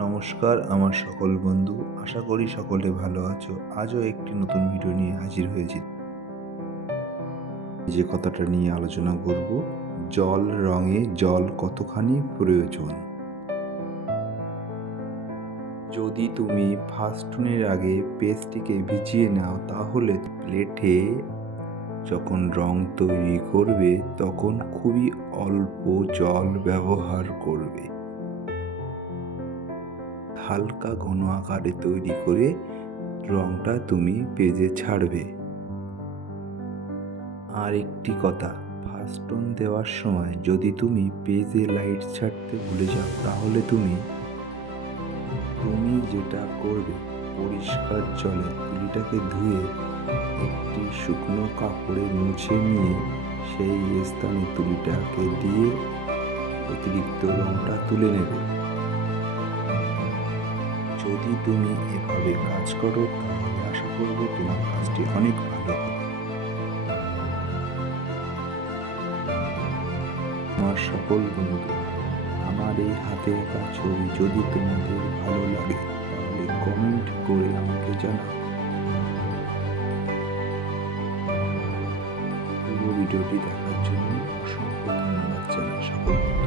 নমস্কার আমার সকল বন্ধু, আশা করি সকলে ভালো আছো। আজও একটি নতুন ভিডিও নিয়ে হাজির হয়েছি। যে কথাটা নিয়ে আলোচনা করব, জল রঙে জল কতখানি প্রয়োজন। যদি তুমি ফাস্টুনের আগে পেস্টটিকে ভিজিয়ে নাও, তাহলে প্লেটে যখন রং তৈরি করবে তখন খুবই অল্প জল ব্যবহার করবে। হালকা ঘন আকারে তৈরি করে রংটা তুমি পেজে ছাড়বে। আর একটি কথা, ফাস্টন দেওয়ার সময় যদি তুমি পেজে লাইট ছাড়তে ভুলে যাও, তাহলে তুমি যেটা করবে, পরিষ্কার জলে তুলিটাকে ধুয়ে একটি শুকনো কাপড়ে মুছে নিয়ে সেই স্থানে তুলিটাকে দিয়ে অতিরিক্ত রংটা তুলে নেবে। যদি তুমি এভাবে কাজ করো, তাহলে আশা করবো তোমার কাজটি অনেক ভালো হবে। আমার সকল বন্ধু, আমার এই হাতে আঁকা ছবি যদি তোমাদের ভালো লাগে, তাহলে কমেন্ট করে আমাকে জানাও। পুরো ভিডিওটি দেখার জন্য অসংখ্য ধন্যবাদ জানাই সকলকে।